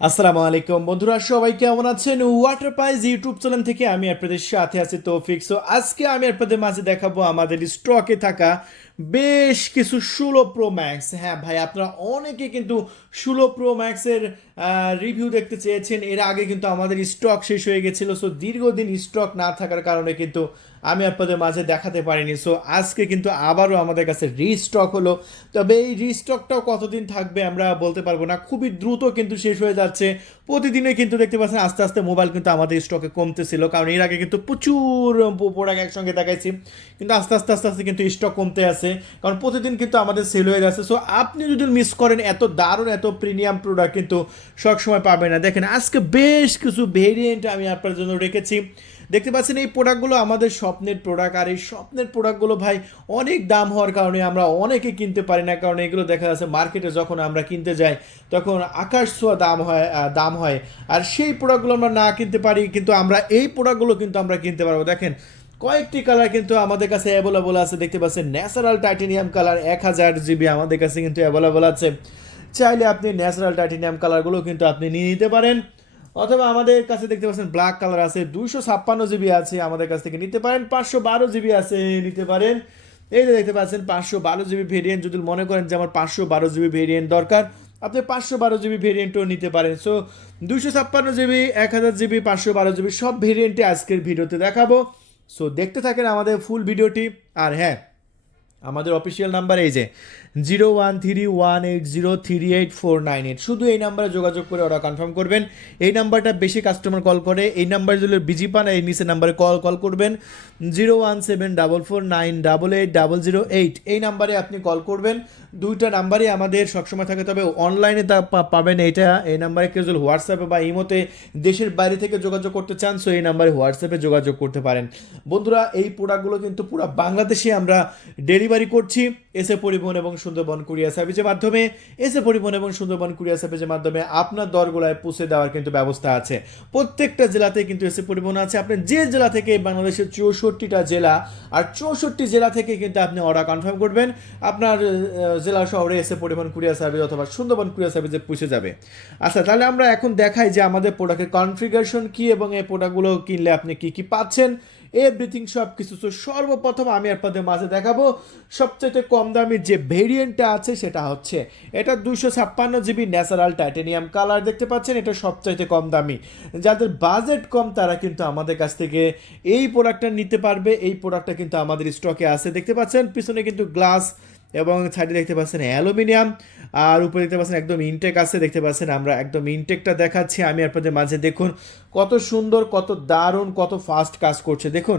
আসসালামু আলাইকুম। বন্ধুরা, সবাই কেমন আছেন? ওয়াটার পাইজ ইউটিউব চ্যানেল থেকে আমি আপনাদের সাথে আছি তৌফিক। সো আজকে আমি আপনাদের মাঝে দেখাবো আমাদের স্টকে থাকা বেশ কিছু ষোলো প্রো ম্যাক্স হ্যাঁ ভাই, আপনারা অনেকে কিন্তু ষোলো প্রো ম্যাক্সের রিভিউ দেখতে চেয়েছেন। এর আগে কিন্তু আমাদের স্টক শেষ হয়ে গেছিল। সো দীর্ঘদিন স্টক না থাকার কারণে কিন্তু আমি আপনাদের মাঝে দেখাতে পারিনি। সো আজকে কিন্তু আবারও আমাদের কাছে রিস্টক হলো। তবে এই রিস্টকটাও কতদিন থাকবে আমরা বলতে পারব না। খুবই দ্রুত কিন্তু শেষ হয়ে যাচ্ছে। প্রতিদিনে কিন্তু দেখতে পাচ্ছেন, আস্তে আস্তে মোবাইল কিন্তু আমাদের স্টকে কমতেছিল। কারণ এর আগে কিন্তু প্রচুর প্রোডাক্ট একসঙ্গে দেখাইছি। কিন্তু আস্তে আস্তে আস্তে আস্তে কিন্তু স্টক কমতে আছে। কারণ প্রতিদিন কিন্তু আমাদের সেল হয়ে যাচ্ছে। সো আপনি যদি মিস করেন এত দারুণ, এত প্রিমিয়াম প্রোডাক্ট কিন্তু সবসময় পাবেন না। দেখেন, আজকে বেশ কিছু ভেরিয়েন্ট আমি আপনার জন্য রেখেছি। দেখতে পাচ্ছেন এই প্রোডাক্টগুলো আমাদের স্বপ্নের প্রোডাক্ট আর এই স্বপ্নের প্রোডাক্টগুলো ভাই অনেক দাম হওয়ার কারণে আমরা অনেকে কিনতে পারি না, কারণ এগুলো দেখা যাচ্ছে মার্কেটে যখন আমরা কিনতে যাই, তখন আকাশ ছোঁয়া দাম হয় দাম হয়। আর সেই প্রোডাক্টগুলো আমরা না কিনতে পারি, কিন্তু আমরা এই প্রোডাক্টগুলো কিন্তু আমরা কিনতে পারব। দেখেন, কয়েকটি কালার কিন্তু আমাদের কাছে অ্যাভেলেবল আছে। দেখতে পাচ্ছেন ন্যাচারাল টাইটেনিয়াম কালার এক হাজার জিবি আমাদের কাছে কিন্তু অ্যাভেলেবল আছে। চাইলে আপনি ন্যাচারাল টাইটেনিয়াম কালারগুলো কিন্তু আপনি নিয়ে নিতে পারেন। অথবা আমাদের কাছে দেখতে পাচ্ছেন ব্ল্যাক কালার আছে দুশো ছাপ্পান্ন জিবি আছে, আমাদের কাছ থেকে নিতে পারেন, পাঁচশো বারো জিবি আছে, নিতে পারেন। এই যে দেখতে পাচ্ছেন, পাঁচশো বারো জিবি ভেরিয়েন্ট যদি মনে করেন যে আমার পাঁচশো বারো জিবি ভেরিয়েন্ট দরকার, আপনি পাঁচশো বারো জিবি ভেরিয়েন্টও নিতে পারেন। সো দুশো ছাপ্পান্ন জিবি এক হাজার জিবি পাঁচশো বারো জিবি সব ভেরিয়েন্টে আজকের ভিডিওতে দেখাবো। সো দেখতে থাকেন আমাদের ফুল ভিডিওটি, আর হ্যাঁ আমাদের অফিসিয়াল নাম্বার এই যে zero one three one eight zero three eight four nine eight শুধু এই নাম্বারে যোগাযোগ করে ওরা কনফার্ম করবেন। এই নাম্বারটা বেশি কাস্টমার কল করে, এই নাম্বার যদি বিজি পান, এই নিচে নাম্বারে কল কল করবেন। Zero one seven double four nine double eight double zero eight এই নাম্বারে আপনি কল করবেন। দুইটা নাম্বারই আমাদের সবসময় থাকে, তবে অনলাইনে তা পাবেন এইটা। এই নাম্বারে কেউ যদি হোয়াটসঅ্যাপে বা ইমোতে দেশের বাইরে থেকে যোগাযোগ করতে চান সো এই নাম্বারে হোয়াটসঅ্যাপে যোগাযোগ করতে পারেন। বন্ধুরা, এই প্রোডাক্টগুলো কিন্তু পুরো বাংলাদেশে আমরা ডেলিভারি করছি এসে পরিবহন এবং সুন্দরবন কুরিয়ার সার্ভিসের মাধ্যমে। এসে পরিবহন এবং সুন্দরবন কুরিয়ার সার্ভিসের মাধ্যমে আপনার দরগোলায় পৌঁছে দেওয়ার কিন্তু ব্যবস্থা আছে। প্রত্যেকটা জেলাতে কিন্তু এসে পরিবহন আছে। আপনি যে জেলা থেকে বাংলাদেশের চৌষট্টিটা জেলা, আর চৌষট্টি জেলা থেকে কিন্তু আপনি অর্ডার কনফার্ম করবেন। আপনার জেলা শহরে এসে পরিবহন কুরিয়ার সার্ভিস অথবা সুন্দরবন কুরিয়ার সার্ভিসে পৌঁছে যাবে। আচ্ছা তাহলে আমরা এখন দেখাই যে আমাদের প্রোডাক্টের কনফিগারেশন কি এবং এই প্রোডাক্টগুলো কিনলে আপনি কি কি পাচ্ছেন। এভরিথিং সব কিছু তো সর্বপ্রথম আমি আপনাদের মাঝে দেখাবো। সবচেয়ে কম দামি যে ভেরিয়েন্টটা আছে সেটা হচ্ছে, এটা দুশো ছাপ্পান্ন জিবি ন্যাচারাল টাইটেনিয়াম কালার দেখতে পাচ্ছেন, এটা সবচাইতে কম দামি। যাদের বাজেট কম, তারা কিন্তু আমাদের কাছ থেকে এই প্রোডাক্টটা নিতে পারবে, এই প্রোডাক্টটা কিন্তু আমাদের স্টকে আছে। দেখতে পাচ্ছেন, পিছনে কিন্তু গ্লাস এবং সাইডে দেখতে পাচ্ছেন অ্যালুমিনিয়াম, আর উপরে দেখতে পাচ্ছেন একদম ইনটেক আছে, দেখতে পাচ্ছেন আমরা একদম ইনটেকটা দেখাচ্ছি। আমি আপনাদের মাঝে দেখুন কত সুন্দর, কত দারুণ, কত ফাস্ট কাজ করছে। দেখুন,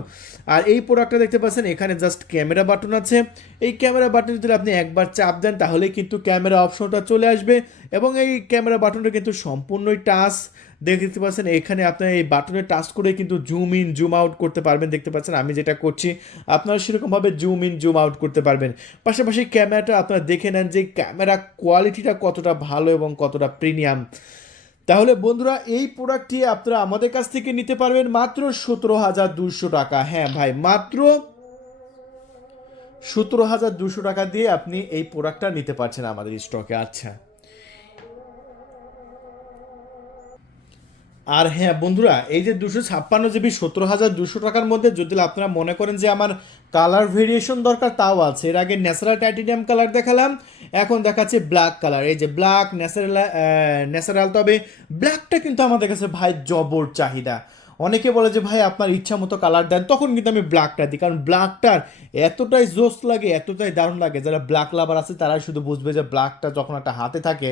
আর এই প্রোডাক্টটা দেখতে পাচ্ছেন, এখানে জাস্ট ক্যামেরা বাটন আছে। এই ক্যামেরা বাটন যদি আপনি একবার চাপ দেন তাহলে কিন্তু ক্যামেরা অপশনটা চলে আসবে। এবং এই ক্যামেরা বাটনটা কিন্তু সম্পূর্ণই টাচ। দেখতে পাচ্ছেন, এখানে আপনার এই বাটনে টাচ করে কিন্তু জুম ইন জুম আউট করতে পারবেন। দেখতে পাচ্ছেন, আমি যেটা করছি, আপনারা সেরকমভাবে জুম ইন জুম আউট করতে পারবেন। পাশাপাশি ক্যামেরাটা আপনারা দেখে নেন যে ক্যামেরা কোয়ালিটিটা কতটা ভালো এবং কতটা প্রিমিয়াম তাহলে বন্ধুরা, এই প্রোডাক্টটি আপনারা আমাদের কাছ থেকে নিতে পারবেন মাত্র সতেরো হাজার দুশো টাকা। হ্যাঁ ভাই, মাত্র সতেরো হাজার দুশো টাকা দিয়ে আপনি এই প্রোডাক্টটা নিতে পারছেন আমাদের স্টকে আচ্ছা। আর হ্যাঁ বন্ধুরা, এই যে দুশো ছাপ্পান্ন জিবি সতেরো হাজার দুশো টাকার মধ্যে, যদি আপনারা মনে করেন যে আমার কালার ভেরিয়েশন দরকার, তাও আছে। এর আগে ন্যাচারাল টাইটেনিয়াম কালার দেখালাম, এখন দেখাচ্ছে ব্ল্যাক কালার এই যে ব্ল্যাক ন্যাচারাল ন্যাচারাল তবে ব্ল্যাকটা কিন্তু আমাদের কাছে ভাই জবর চাহিদা। অনেকে বলে যে, ভাই, আপনার ইচ্ছা মতো কালার দেন। তখন কিন্তু আমি ব্ল্যাকটা দিই। কারণ ব্ল্যাকটার এতটাই জোস লাগে, এতটাই দারুণ লাগে, যারা ব্ল্যাক লাভার আছে, তারাই শুধু বুঝবে যে ব্ল্যাকটা যখন একটা হাতে থাকে,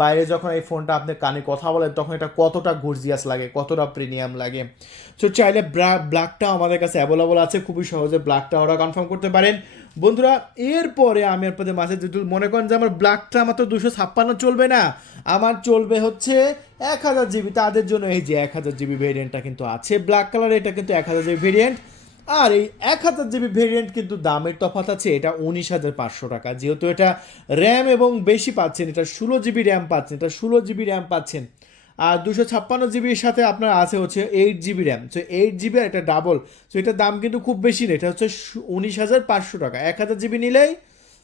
বাইরে যখন এই ফোনটা আপনি কানে কথা বলেন তখন এটা কতটা গর্জিয়াস লাগে, কতটা প্রিমিয়াম লাগে। সো চাইলে ব্ল্যাকটা আমাদের কাছে অ্যাভেলেবল আছে। খুবই সহজে ব্ল্যাকটা ওরা কনফার্ম করতে পারেন। বন্ধুরা, এরপরে আমি আপনাদের মাঝে যদি মনে করেন যে, আমার ব্ল্যাকটা আমার তো দুশো ছাপ্পান্ন চলবে না, আমার চলবে হচ্ছে এক হাজার জিবি, তাদের জন্য এই যে এক হাজার জিবি ভেরিয়েন্টটা কিন্তু আছে ব্ল্যাক কালার এটা কিন্তু এক হাজার জিবি ভেরিয়েন্ট আর এই এক হাজার জিবি ভেরিয়েন্ট কিন্তু দামের তফাত আছে, এটা উনিশ হাজার পাঁচশো টাকা। যেহেতু এটা র্যাম এবং বেশি পাচ্ছেন, এটা ষোলো জিবি র্যাম পাচ্ছেন, এটা ষোলো জিবি র্যাম পাচ্ছেন। আর দুশো ছাপ্পান্ন জিবির সাথে আপনার আছে হচ্ছে eight GB RAM so eight GB আর এটা ডাবল সো এটার দাম কিন্তু খুব বেশি না এটা হচ্ছে উনিশ হাজার পাঁচশো টাকা। এক হাজার জিবি নিলেই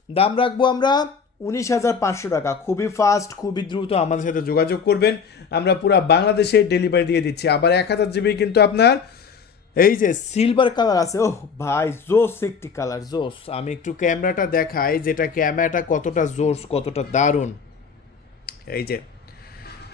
দাম রাখব আমরা উনিশ হাজার পাঁচশো টাকা। খুবই ফাস্ট খুবই দ্রুত আমাদের সাথে যোগাযোগ করবেন। আমরা পুরো বাংলাদেশে ডেলিভারি দিয়ে দিচ্ছি। আবার এক হাজার জিবি কিন্তু আপনার এই যে সিলভার কালার আছে ও ভাই, জোস একটি কালার জোস। আমি একটু ক্যামেরাটা দেখাই যেটা ক্যামেরাটা কতটা জোস, কতটা দারুণ। এই যে,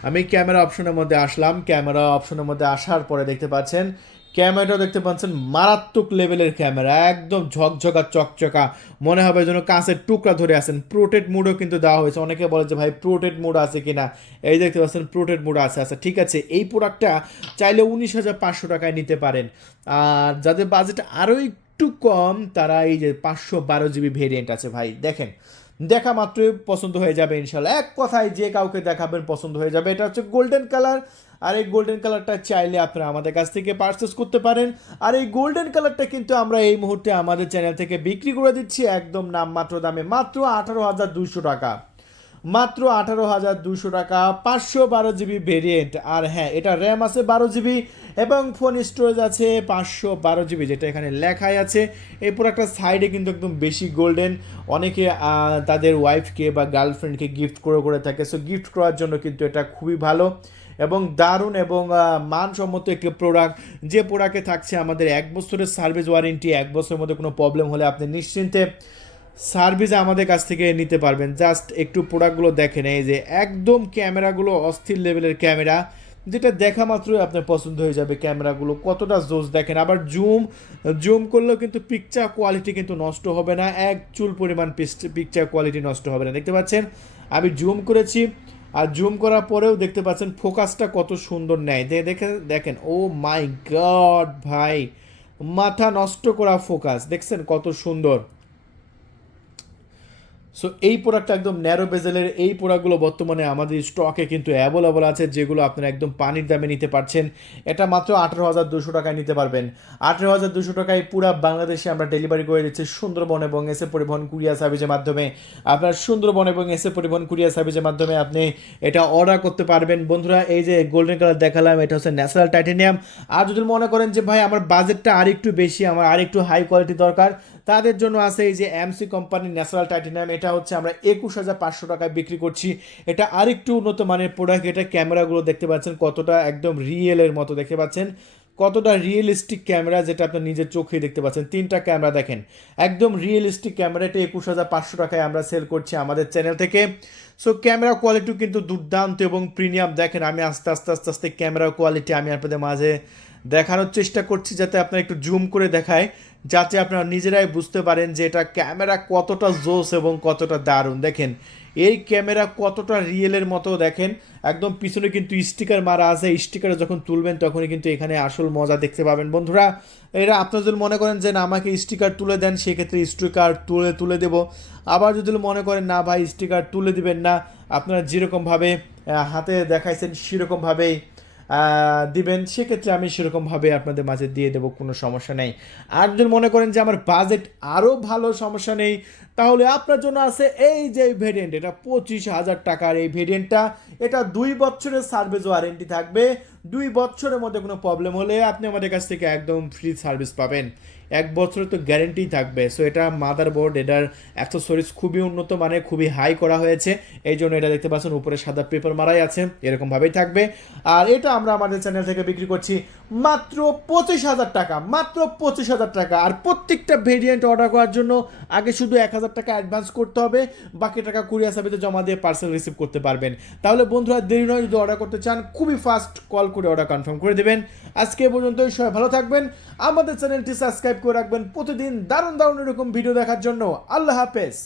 আমি ক্যামেরা অপশনের মধ্যে আসলাম। ক্যামেরা অপশনের মধ্যে আসার পরে দেখতে পাচ্ছেন ক্যামেরাটা দেখতে পাচ্ছেন, মারাত্মক লেভেলের ক্যামেরা, একদম ঝকঝকা, চকচকা। মনে হবে যেন কাঁচের টুকরা ধরে আছেন। প্রোটেড মুডও কিন্তু দেওয়া হয়েছে। অনেকে বলে যে, ভাই প্রোটেড মুড আছে কিনা? এই দেখতে পাচ্ছেন প্রোটেড মুড আছে। আচ্ছা ঠিক আছে, এই প্রোডাক্টটা চাইলে উনিশ হাজার পাঁচশো টাকায় নিতে পারেন। আর যাদের বাজেট আরও একটু কম, তারা এই যে পাঁচশো বারো জিবি ভেরিয়েন্ট আছে, ভাই, দেখেন। দেখা মাত্রই পছন্দ হয়ে যাবে ইনশাল্লাহ এক কথায় যে কাউকে দেখাবেন পছন্দ হয়ে যাবে, এটা হচ্ছে গোল্ডেন কালার আর এই গোল্ডেন কালারটা চাইলে আপনারা আমাদের কাছ থেকে পারচেস করতে পারেন। আর এই গোল্ডেন কালারটা কিন্তু আমরা এই মুহূর্তে আমাদের চ্যানেল থেকে বিক্রি করে দিচ্ছি, একদম নামমাত্র দামে, মাত্র আঠারো হাজার দুশো টাকা। মাত্র আঠারো হাজার দুশো টাকা, পাঁচশো বারো জিবি ভেরিয়েন্ট আর হ্যাঁ এটা র্যাম আছে বারো জিবি এবং ফোন স্টোরেজ আছে পাঁচশো বারো জিবি, যেটা এখানে লেখাই আছে। এই প্রোডাক্টটার সাইডে কিন্তু একদম বেশি গোল্ডেন অনেকে তাদের ওয়াইফকে বা গার্লফ্রেন্ডকে গিফট করে করে থাকে। সো গিফট করার জন্য কিন্তু এটা খুবই ভালো এবং দারুণ এবং মানসম্মত একটি প্রোডাক্ট যে প্রোডাক্টে থাকছে আমাদের এক বছরের সার্ভিস ওয়ারেন্টি এক বছরের মধ্যে কোনো প্রবলেম হলে আপনি নিশ্চিন্তে সার্ভিস আমাদের কাছ থেকে নিতে পারবেন। জাস্ট একটু প্রোডাক্টগুলো দেখেন, এই যে একদম ক্যামেরাগুলো, অস্থির লেভেলের ক্যামেরা, যেটা দেখা মাত্রই আপনার পছন্দ হয়ে যাবে ক্যামেরাগুলো। কতটা জোস দেখেন, আবার জুম জুম করলেও কিন্তু পিকচার কোয়ালিটি কিন্তু নষ্ট হবে না, এক চুল পরিমাণ পিকচার কোয়ালিটি নষ্ট হবে না। দেখতে পাচ্ছেন? আমি জুম করেছি, আর জুম করার পরেও দেখতে পাচ্ছেন ফোকাসটা কত সুন্দর নেয়। দেখে, দেখেন, ও মাই গড ভাই, মাথা নষ্ট করা ফোকাস দেখছেন কত সুন্দর? সো এই প্রোডাক্টটা একদম ন্যারো বেজেলের এই প্রোডাক্টগুলো বর্তমানে আমাদের স্টকে কিন্তু অ্যাভেলেবল আছে, যেগুলো আপনারা একদম পানির দামে নিতে পারছেন। এটা মাত্র আঠেরো হাজার দুশো টাকায় নিতে পারবেন। আঠেরো হাজার দুশো টাকায় পুরো বাংলাদেশে আমরা ডেলিভারি করে দিচ্ছি সুন্দরবন এবং এসে পরিবহন কুরিয়া সার্ভিসের মাধ্যমে। আপনার সুন্দরবন এবং এসে পরিবহন কুরিয়ার সার্ভিসের মাধ্যমে আপনি এটা অর্ডার করতে পারবেন। বন্ধুরা, এই যে গোল্ডেন কালার দেখালাম, এটা হচ্ছে ন্যাচারাল টাইটেনিয়াম আর যদি মনে করেন যে, ভাই, আমার বাজেটটা আরেকটু বেশি, আমার আরেকটু হাই কোয়ালিটি দরকার তাদের জন্য আছে এই যে এমসি কোম্পানির ন্যাচারাল টাইটেনিয়াম এটা হচ্ছে আমরা একুশ হাজার পাঁচশো টাকায় বিক্রি করছি। এটা আরেকটু উন্নত মানের প্রোডাক্ট এটা ক্যামেরাগুলো দেখতে পাচ্ছেন কতটা একদম রিয়েলের মতো দেখতে পাচ্ছেন। কতটা রিয়েলিস্টিক ক্যামেরা যেটা আপনার নিজের চোখেই দেখতে পাচ্ছেন। তিনটা ক্যামেরা দেখেন। একদম রিয়েলিস্টিক ক্যামেরা এটা একুশ হাজার পাঁচশো টাকায় আমরা সেল করছি আমাদের চ্যানেল থেকে। সো ক্যামেরা কোয়ালিটিও কিন্তু দুর্দান্ত এবং প্রিমিয়াম দেখেন, আমি আস্তে আস্তে আস্তে আস্তে ক্যামেরা কোয়ালিটি আমি আপনাদের মাঝে দেখানোর চেষ্টা করছি যাতে আপনার একটু জুম করে দেখায়। যাতে আপনারা নিজেরাই বুঝতে পারেন যে এটা ক্যামেরা কতটা জোস এবং কতটা দারুণ। দেখেন, এই ক্যামেরা কতটা রিয়েলের মতো, দেখেন, একদম পিছনে কিন্তু স্টিকার মারা আছে। স্টিকারে যখন তুলবেন, তখনই কিন্তু এখানে আসল মজা দেখতে পাবেন। বন্ধুরা, এরা আপনারা যদি মনে করেন যে না, আমাকে স্টিকার তুলে দেন, সেক্ষেত্রে স্টিকার তুলে তুলে দেবো। আবার যদি মনে করেন, না ভাই স্টিকার তুলে দিবেন না। আপনারা যেরকমভাবে হাতে দেখাইছেন, সেরকমভাবেই দিবেন, সেক্ষেত্রে আমি সেরকমভাবে আপনাদের মাঝে দিয়ে দেবো, কোনো সমস্যা নেই। আর যদি মনে করেন যে আমার বাজেট আরও ভালো, সমস্যা নেই, তাহলে আপনার জন্য আছে এই যে ভেরিয়েন্ট এটা পঁচিশ হাজার টাকার এই ভেরিয়েন্টটা এটা দুই বছরের সার্ভিস ওয়ারেন্টি থাকবে। দুই বছরের মধ্যে কোনো প্রবলেম হলে আপনি আমাদের কাছ থেকে একদম ফ্রি সার্ভিস পাবেন। এক বছরের তো গ্যারেন্টি থাকবে। সো এটা মাদার বোর্ড এটার অ্যাক্সেসরিজ খুবই উন্নত মানে খুবই হাই করা হয়েছে। এই জন্য এটা দেখতে পাচ্ছেন, উপরে সাদা পেপার মারাই আছে। এরকমভাবেই থাকবে। আর এটা আমরা আমাদের চ্যানেল থেকে বিক্রি করছি। মাত্র পঁচিশ হাজার টাকা, মাত্র পঁচিশ হাজার টাকা। আর প্রত্যেকটা ভেরিয়েন্ট অর্ডার করার জন্য আগে শুধু এক হাজার টাকা অ্যাডভান্স করতে হবে, বাকি টাকা কুরিয়ার সার্ভিসে জমা দিয়ে পার্সেল রিসিভ করতে পারবেন। তাহলে বন্ধুরা, দেরি নয়, যদি অর্ডার করতে চান, খুবই ফাস্ট কল করে অর্ডার কনফার্ম করে দেবেন। আজকে এ পর্যন্তই, সবাই ভালো থাকবেন। আমাদের চ্যানেলটি সাবস্ক্রাইব করে রাখবেন। প্রতিদিন দারুণ দারুণ এরকম ভিডিও দেখার জন্য। আল্লাহ হাফেজ।